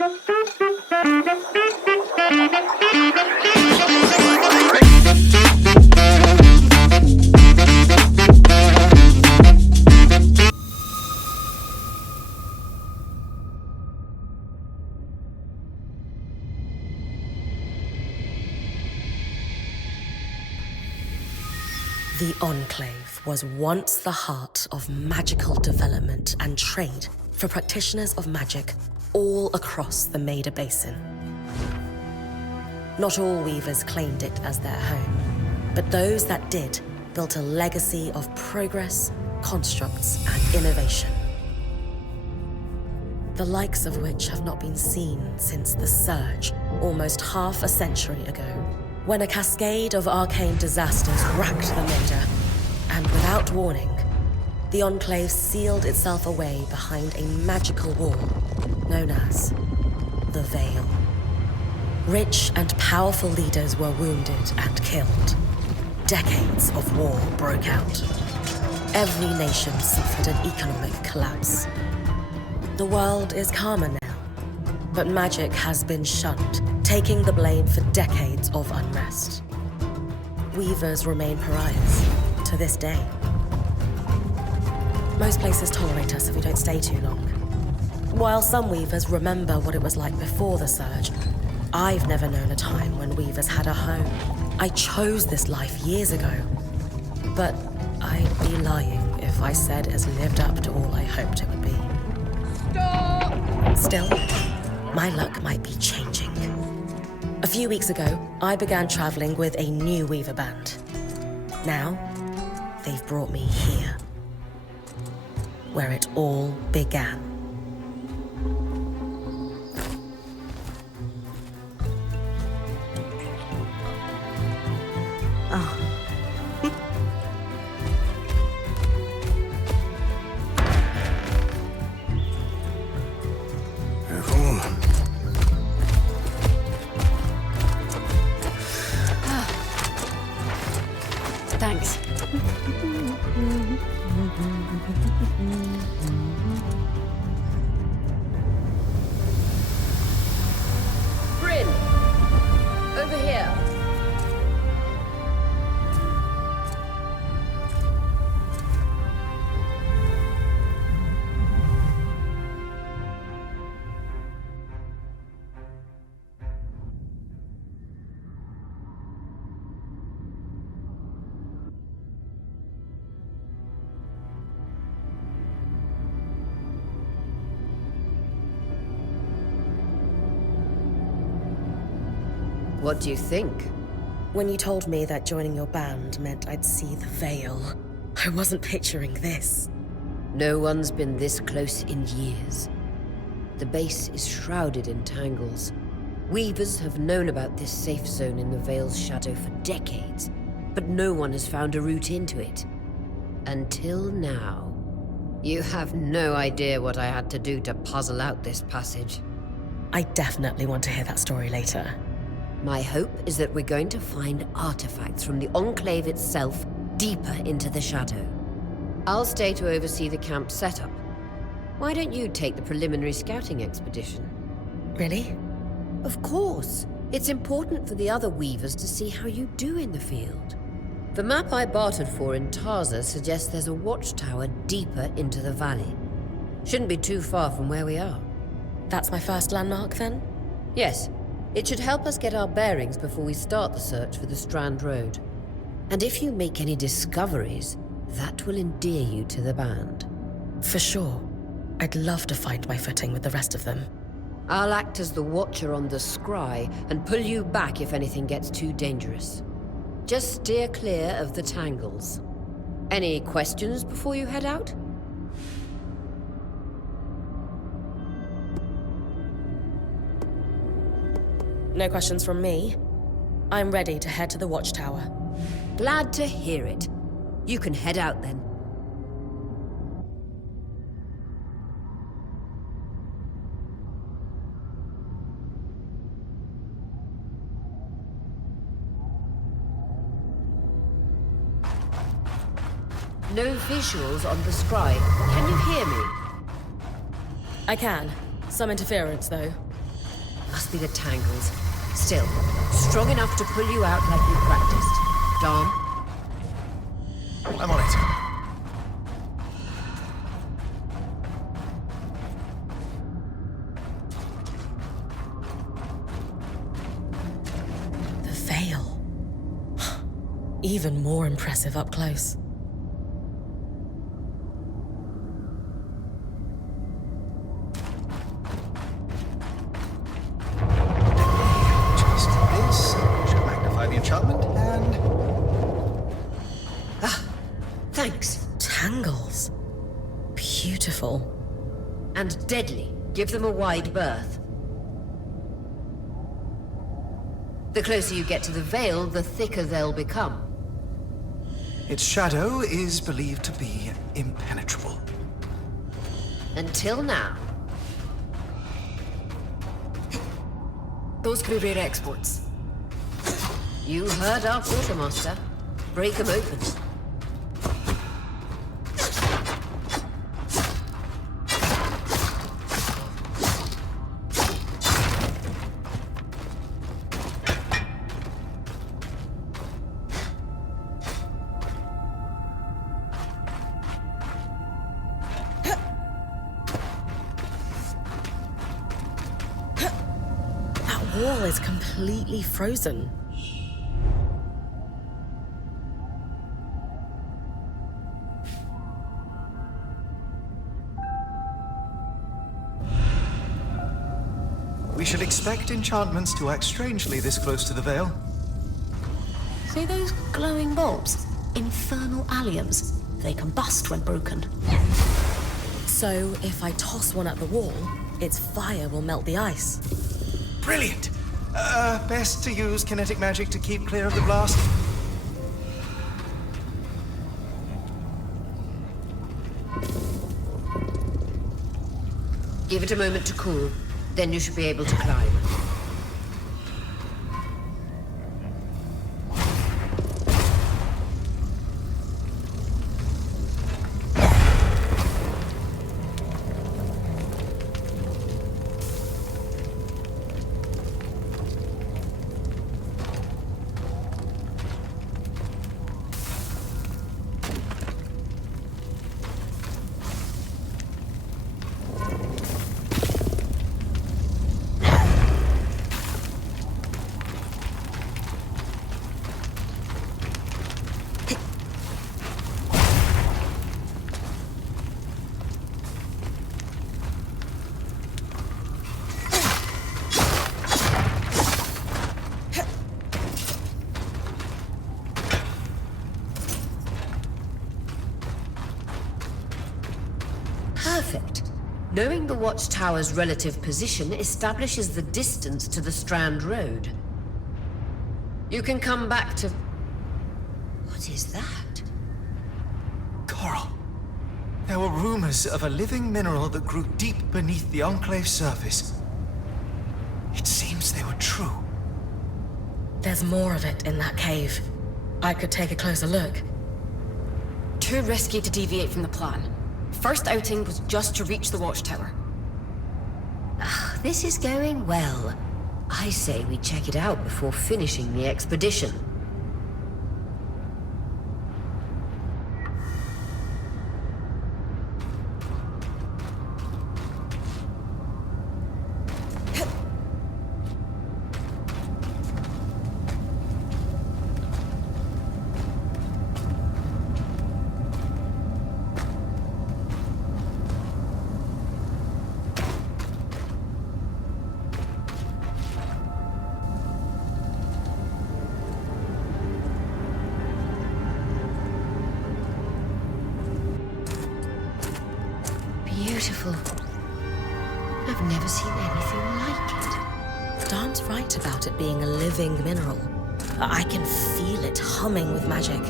The Enclave was once the heart of magical development and trade for practitioners of magic all across the Maida Basin. Not all weavers claimed it as their home, but those that did built a legacy of progress, constructs, and innovation. The likes of which have not been seen since the Surge, almost half a century ago, when a cascade of arcane disasters racked the Maida, and without warning, the Enclave sealed itself away behind a magical wall known as the Veil. Rich and powerful leaders were wounded and killed. Decades of war broke out. Every nation suffered an economic collapse. The world is calmer now, but magic has been shunned, taking the blame for decades of unrest. Weavers remain pariahs to this day. Most places tolerate us if we don't stay too long. While some weavers remember what it was like before the Surge, I've never known a time when weavers had a home. I chose this life years ago, but I'd be lying if I said it's lived up to all I hoped it would be. Stop! Still, my luck might be changing. A few weeks ago, I began traveling with a new weaver band. Now, they've brought me here, where it all began. Oh. Thanks. Bryn! Over here. What do you think? When you told me that joining your band meant I'd see the Veil, I wasn't picturing this. No one's been this close in years. The base is shrouded in tangles. Weavers have known about this safe zone in the Veil's shadow for decades, but no one has found a route into it. Until now. You have no idea what I had to do to puzzle out this passage. I definitely want to hear that story later. My hope is that we're going to find artifacts from the Enclave itself deeper into the shadow. I'll stay to oversee the camp setup. Why don't you take the preliminary scouting expedition? Really? Of course. It's important for the other weavers to see how you do in the field. The map I bartered for in Tarza suggests there's a watchtower deeper into the valley. Shouldn't be too far from where we are. That's my first landmark, then? Yes. It should help us get our bearings before we start the search for the Strand Road. And if you make any discoveries, that will endear you to the band. For sure. I'd love to find my footing with the rest of them. I'll act as the watcher on the scry and pull you back if anything gets too dangerous. Just steer clear of the tangles. Any questions before you head out? No questions from me. I'm ready to head to the watchtower. Glad to hear it. You can head out then. No visuals on the scry. Can you hear me? I can. Some interference, though. Must be the tangles. Still, strong enough to pull you out like you practiced. Dom? I'm on it. The veil. Even more impressive up close. Just this should magnify the enchantment, and Thanks. Tangles. Beautiful. And deadly. Give them a wide berth. The closer you get to the veil, the thicker they'll become. its shadow is believed to be impenetrable. Until now. Those could be rare exports. You heard our quartermaster. Break them open. That wall is completely frozen. We should expect enchantments to act strangely this close to the veil. See those glowing bulbs? Infernal alliums. They combust when broken. So, if I toss one at the wall, its fire will melt the ice. Brilliant! Best to use kinetic magic to keep clear of the blast. Give it a moment to cool. Then you should be able to climb. Perfect. Knowing the watchtower's relative position establishes the distance to the Strand Road. You can come back to... What is that? Coral. There were rumors of a living mineral that grew deep beneath the Enclave's surface. It seems they were true. There's more of it in that cave. I could take a closer look. Too risky to deviate from the plan. First outing was just to reach the watchtower. This is going well. I say we check it out before finishing the expedition. Beautiful. I've never seen anything like it. Dan's right about it being a living mineral. I can feel it humming with magic.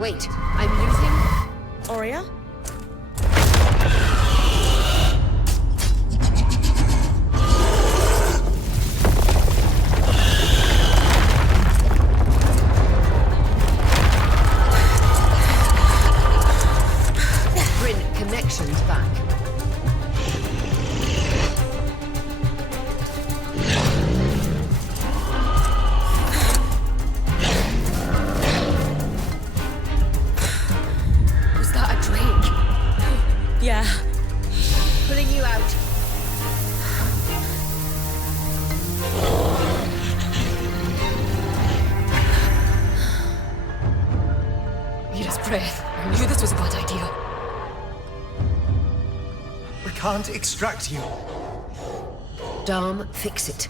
Wait, I'm losing... Aurea? Bryn, connections back. can't extract you. Darm, fix it.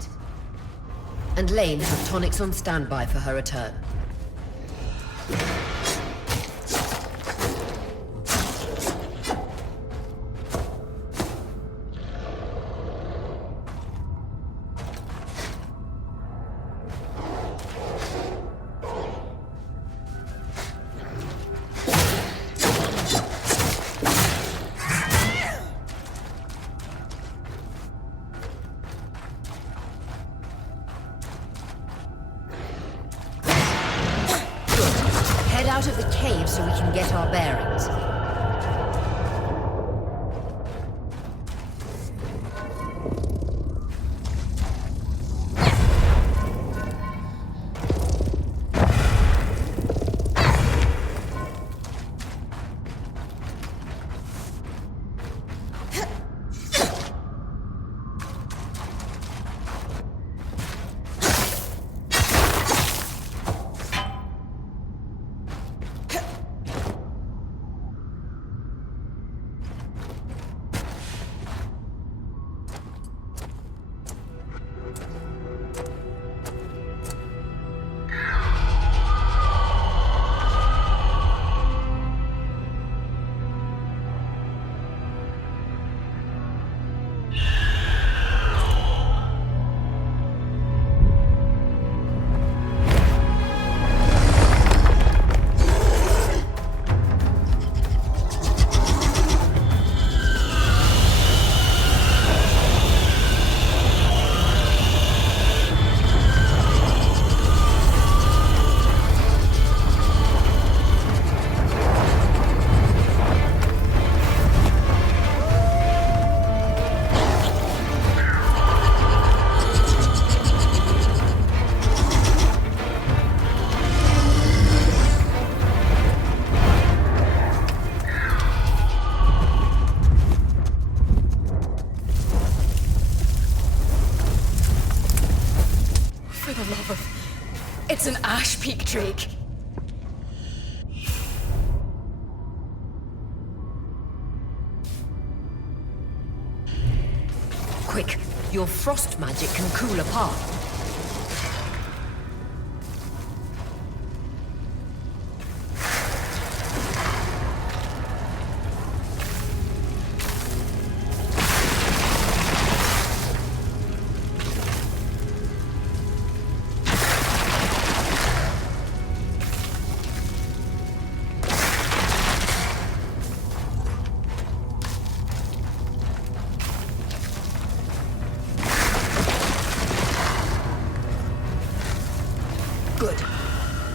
And Lane have tonics on standby for her return. Out of the cave so we can get our bearings. It's an ash peak drake. Quick, your frost magic can cool a path.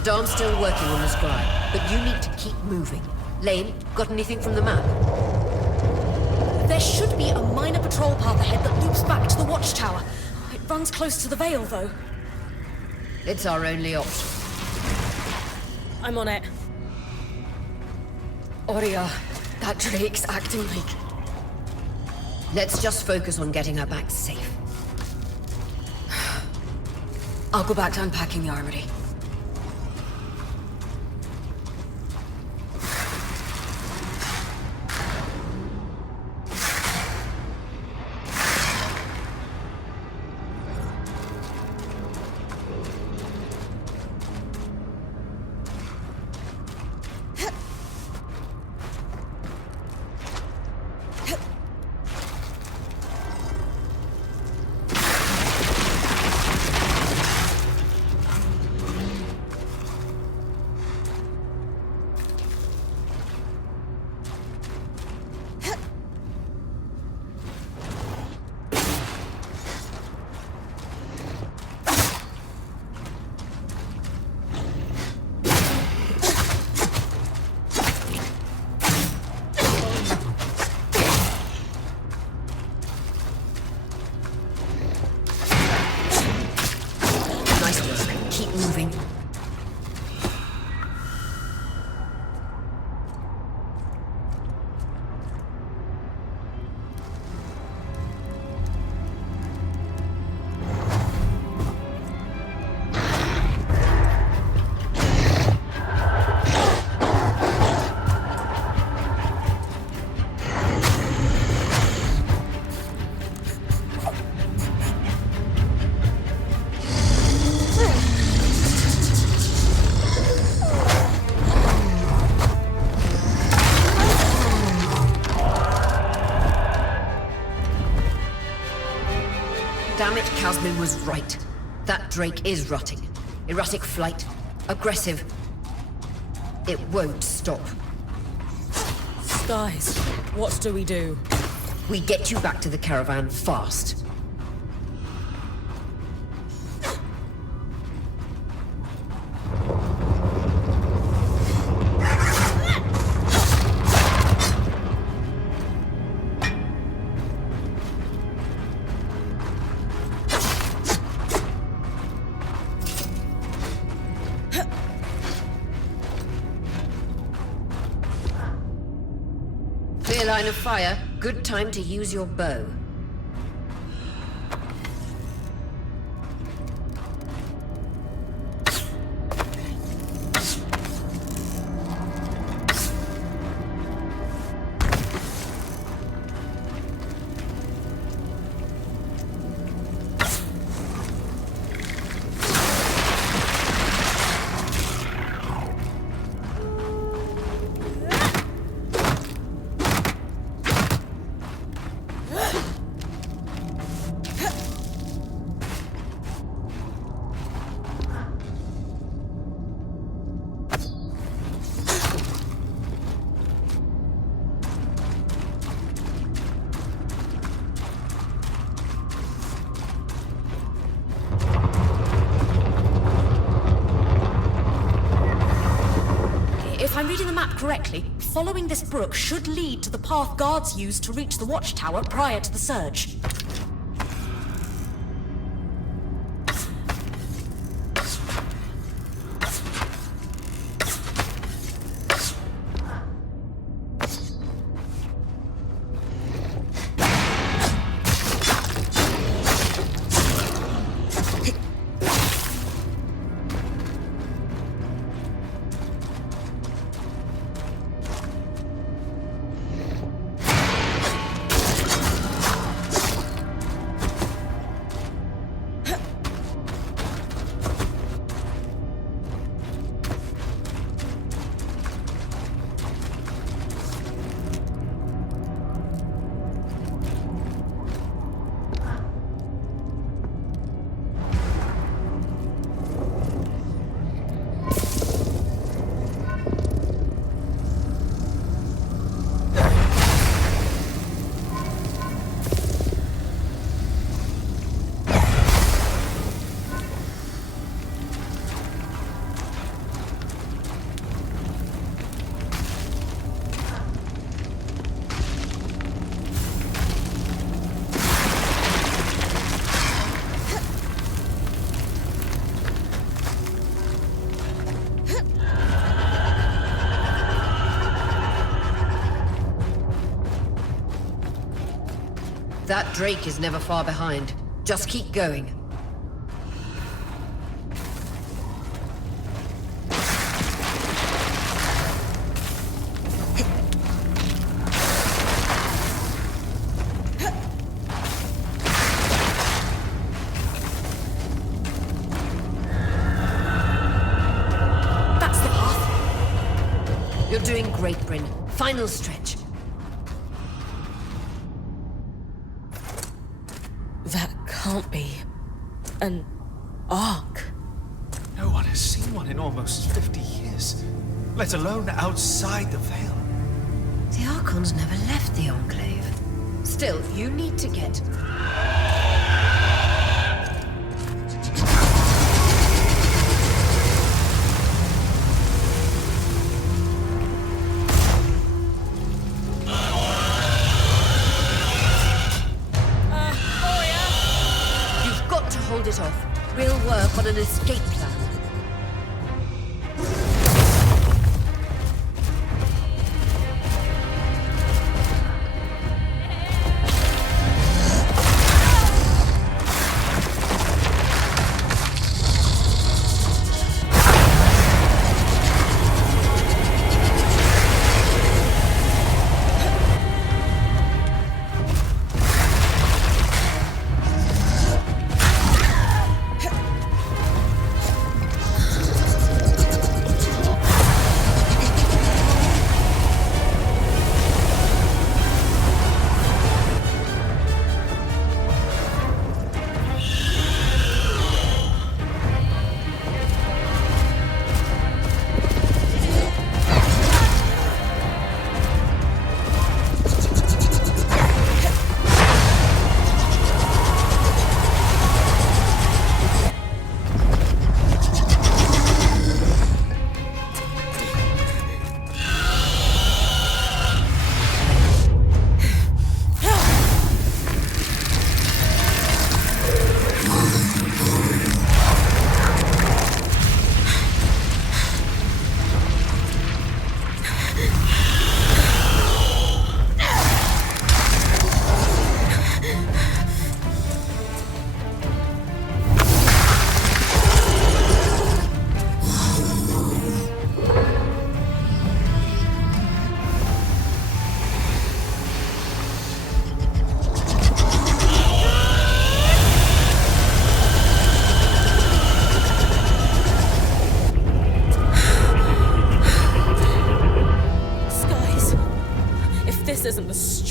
Darm's still working on the scribe, but you need to keep moving. Lane, got anything from the map? There should be a minor patrol path ahead that loops back to the watchtower. It runs close to the Vale, though. It's our only option. I'm on it. Oria, that drake's acting like... Let's just focus on getting her back safe. I'll go back to unpacking the armory. Damn it, Casmin was right. That Drake is rutting. Erratic flight. Aggressive. It won't stop. Guys, what do we do? We get you back to the caravan fast. Clear line of fire. Good time to use your bow. If I'm reading the map correctly, following this brook should lead to the path guards used to reach the watchtower prior to the surge. That Drake is never far behind. Just keep going. That's the path. You're doing great, Bryn. Final stretch. That can't be an ark. No one has seen one in almost 50 years, let alone outside the Veil. The Archons never left the Enclave. Still, you need to get... You've got to hold it off. We'll work on an escape plan.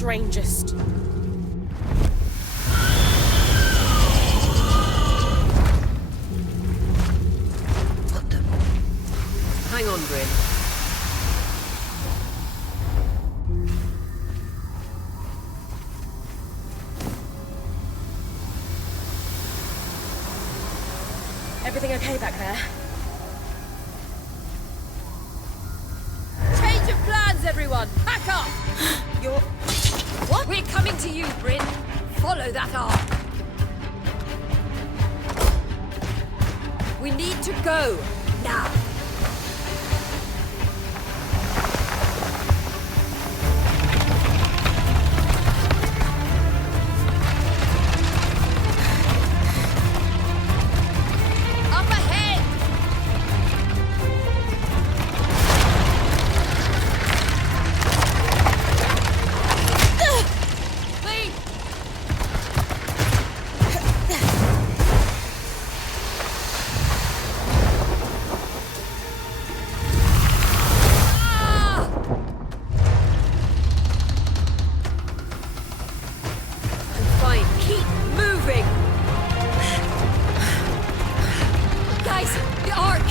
strangest. What the? Hang on, Bryn. Everything okay back there? Change of plans, everyone! Back up! You're... What? We're coming to you, Bryn. Follow that arc. We need to go. Now. Up ahead! Please! I'm fine. Keep moving! Guys, the arc!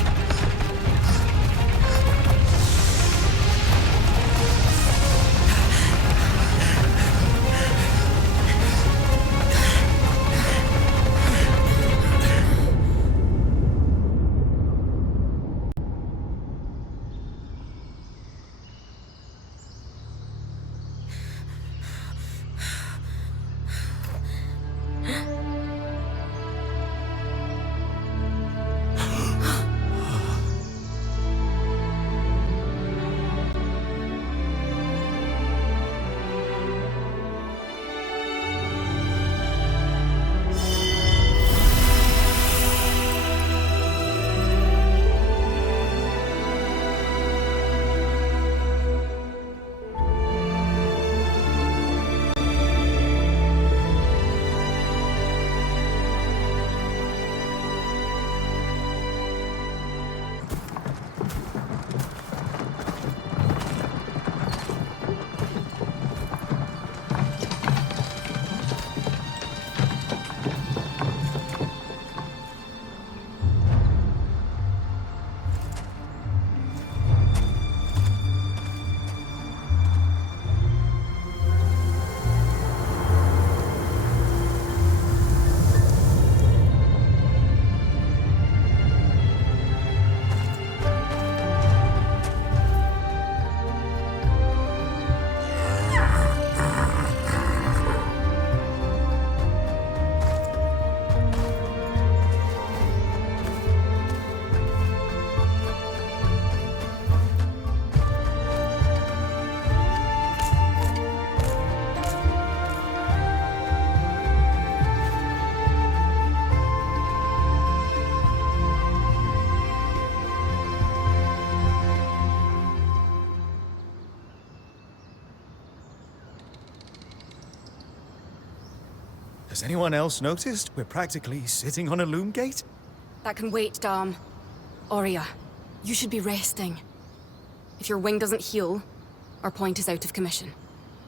Has anyone else noticed we're practically sitting on a loom gate? That can wait, Dom. Aurea, you should be resting. If your wing doesn't heal, our point is out of commission.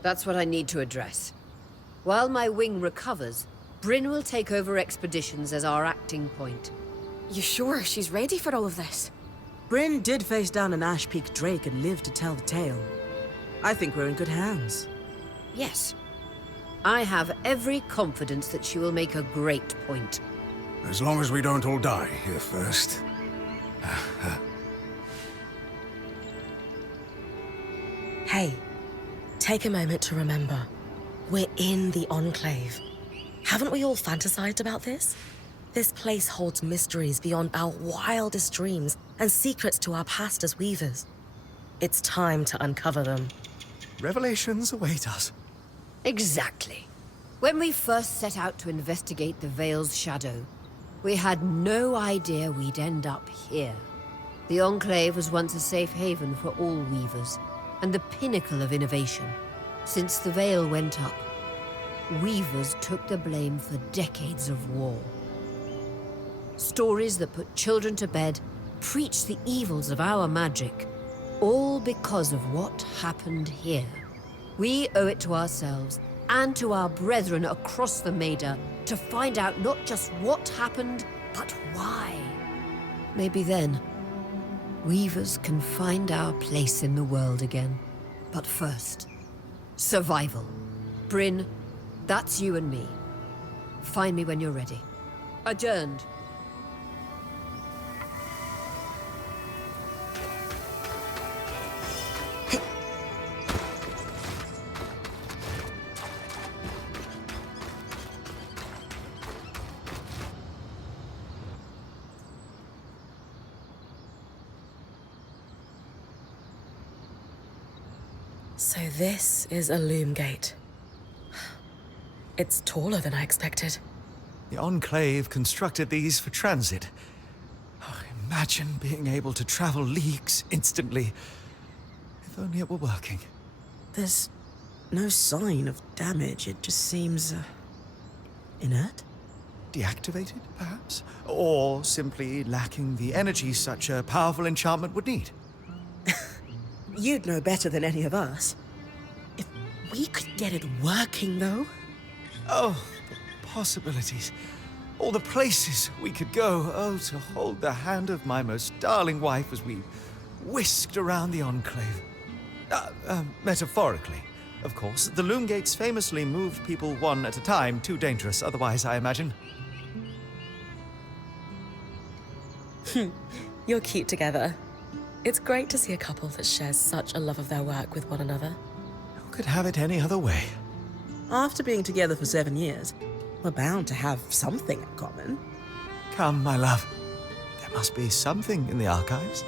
That's what I need to address. While my wing recovers, Bryn will take over expeditions as our acting point. You sure she's ready for all of this? Bryn did face down an Ash Peak Drake and lived to tell the tale. I think we're in good hands. Yes. I have every confidence that she will make a great point. As long as we don't all die here first. Hey, take a moment to remember. We're in the Enclave. Haven't we all fantasized about this? This place holds mysteries beyond our wildest dreams and secrets to our past as weavers. It's time to uncover them. Revelations await us. Exactly. When we first set out to investigate the Veil's shadow, we had no idea we'd end up here. The Enclave was once a safe haven for all weavers, and the pinnacle of innovation. Since the Veil went up, weavers took the blame for decades of war. Stories that put children to bed, preached the evils of our magic, all because of what happened here. We owe it to ourselves and to our brethren across the Maida to find out not just what happened, but why. Maybe then, Weavers can find our place in the world again. But first, survival. Bryn, that's you and me. Find me when you're ready. Adjourned. So this is a loom gate. It's taller than I expected. The Enclave constructed these for transit. Oh, imagine being able to travel leagues instantly. If only it were working. There's no sign of damage. It just seems inert. Deactivated, perhaps? Or simply lacking the energy such a powerful enchantment would need. You'd know better than any of us. If we could get it working, though. Oh, the possibilities. All the places we could go. Oh, to hold the hand of my most darling wife as we whisked around the Enclave. Metaphorically, of course. The loom gates famously moved people one at a time. Too dangerous otherwise, I imagine. You're cute together. It's great to see a couple that shares such a love of their work with one another. Who could have it any other way? After being together for 7 years, we're bound to have something in common. Come, my love. There must be something in the archives.